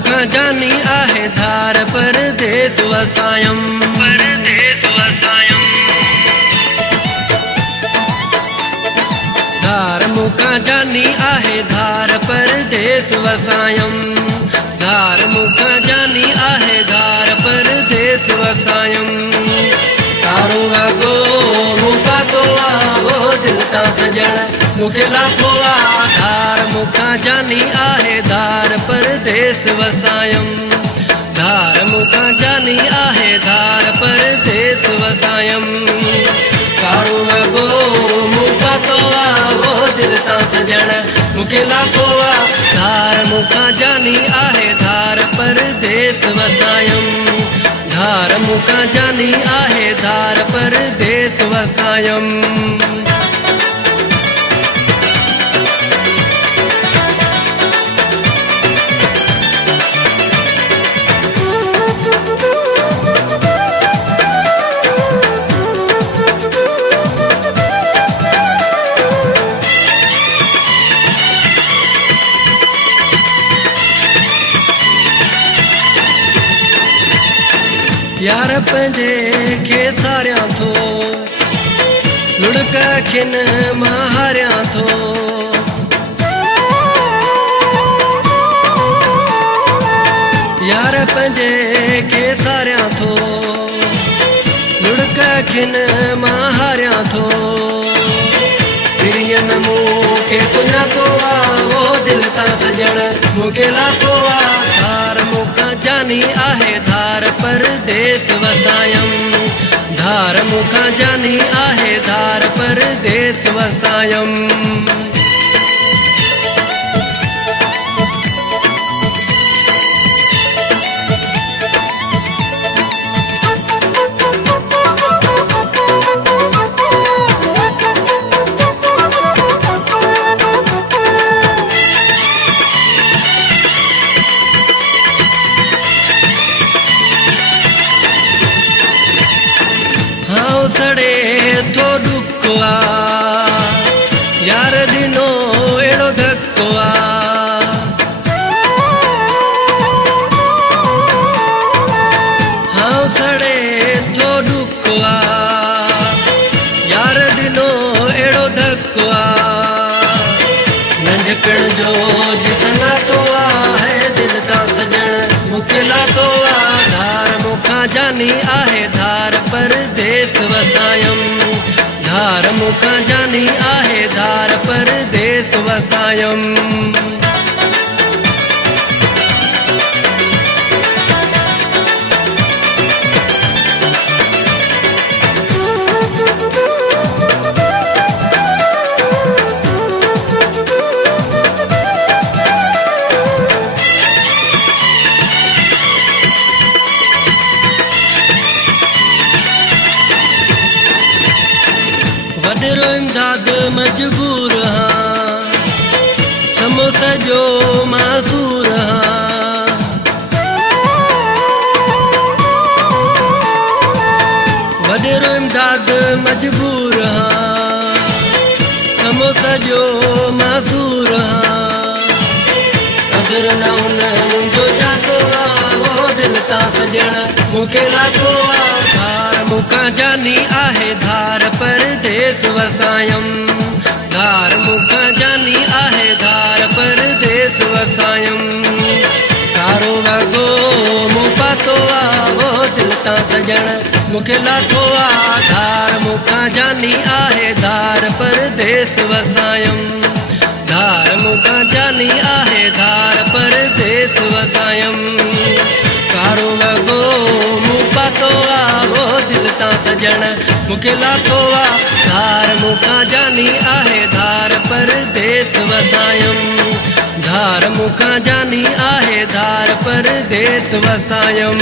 मुखां जानी आहे धार परदेस वसायम धार मुखां जानी आहे धार परदेस वसायम धार मुखां जानी आहे धार परदेस वसायम तारो वगो मुका तो आवो दिल ता सजण मुखे लाथो धार मुखां जानी आहे धार परदेस वसायम धार मुखां जानी आहे धार परदेस वसायम तारो वगो मुका तो आवो दिल ता सजण मुखे लाथो धार मुखां जानी आहे धार परदेस वसायम धार मुखां जानी आहे धार परदेस वसायम यार पंहिंजे खे सारियां थो लुड़क खिन मां हारियां थो यार पंहिंजे खे सारियां थो लुड़क खिन मां हारियां थो प्रियन मूंखे सुञातो वो दिल ता सजण मूंखे लाथो धार मुखां जानी आहे धार परदेस वसायम धार मुखां जानी आहे धार परदेस वसायम सड़े थो ॾुको यार ॾिनो अहिड़ो धको हाँ सड़े थो ॾुको यार ॾिनो अहिड़ो धको नंढपण जो जिसना तो आहे दिल ता सजण मूंखे लाथो धार मुखां जानी आहे धार परदेस वसायम धार मुखां जानी आहे धार परदेस वसायम वॾेरो इमदाद मजबूर हाँ समोसा जो मासूर हाँ वॾेरो इमदाद मजबूर हाँ समोसा जो मासूर हाँ कदर न हुन मुंहिंजो जातो वो दिल ता सजण मूंखे लाथो धार मुखां जानी आहे धार परदेस वसायम धार मुखां जानी आहे धार परदेस वसायम तारो वगो मूं पातो वो दिल ता सजण मूंखे लाथो धार मुखां जानी आहे धार परदेस वसायम धार मुखां जानी आहे धार परदेस वसायम तारो वगो मूं पातो वो दिल ता सजण मूंखे लाथो धार मुखां जानी आहे धार परदेस वसायम धार मुखां जानी आहे धार परदेस वसायम।